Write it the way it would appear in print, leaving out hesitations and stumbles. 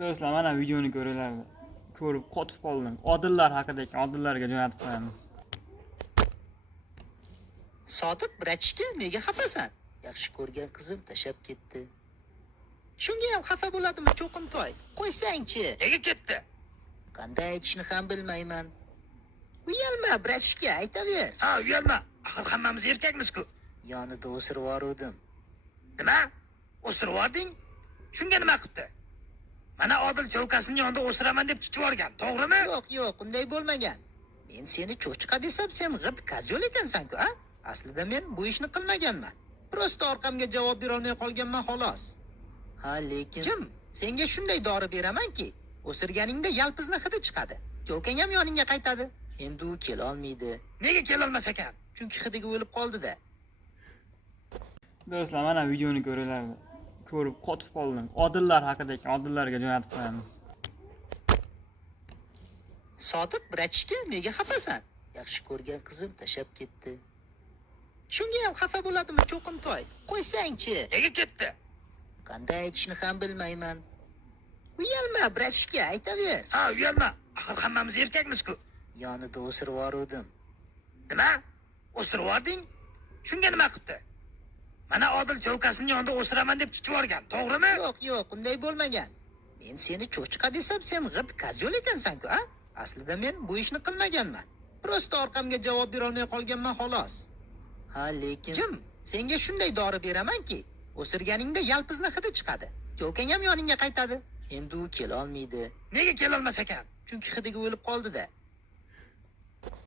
Do'stlar, mana videoni ko'ringlar. Ko'rib qotib qoldim. Odillar haqida ekan, odillarga jo'natib qo'yamiz. Sodiq bratishga nega xafasan? Yaxshi ko'rgan qizim tashab ketdi. Shunga ham xafa bo'ladimi cho'qimtoy? Qo'ysangchi. Nega ketdi? Qanday aytishni ham bilmayman. Uyalma bratishga aytaver. Ha, uyalma. Axir hammamiz erkakmiz-ku. Yonida o'sirib yubordim. Nima? O'sirib yubording? Shunga nima qildi? Mana Odil cho'kasining yonida o'siraman deb chiqib yuborgan, to'g'rimi? Yo'q, unday bo'lmagan. Men seni cho'chqa desam, sen g'irt kazyo'l ekansan-ku, a? Aslida men bu ishni qilmaganman. Prosta orqamga javob bera olmay qolganman xolos. Ha, lekin Jim, senga shunday dori beramanki, o'sirganingda yalpizni hidi chiqadi. Ko'kang ham yoningga qaytadi. Endi u kela olmaydi. Nega kelolmas ekan? Chunki hidiga o'lib qoldi-da. Do'stlar, mana videoni ko'ringlar. Ko'rib qotib qoldim. Odillar haqida ekan, odillarga jo'natib qo'yamiz. Sodiq bratishga nega xafasan? Yaxshi ko'rgan qizim tashab ketdi. Shunga ham xafa bo'ladimi cho'qimtoy? Qo'ysangchi. Nega ketdi? Qanday aytishni ham bilmayman. Uyalma bratishga aytaver. Ha, uyalma. Axir hammamiz erkakmiz-ku. Yonida o'sirib yubordim. Nima? O'sirib yubording? Shunga nima qildi? Mana Odil cho'kasining yonida o'siraman deb chiqib yuborgan, to'g'rimi? Yo'q, unday bo'lmagan. Men seni cho'chqa desam, sen g'irt kazyo'l ekansan-ku, a? Aslida men bu ishni qilmaganman. Prosta orqamga javob bera olmay qolganman xolos. Ha, lekin Jim, senga shunday dori beramanki, o'sirganingda yalpizni hidi chiqadi. Ko'kang ham yoningga qaytadi. Endi u kela olmaydi. Nega kelolmas ekan? Chunki hidiga o'lib qoldi-da.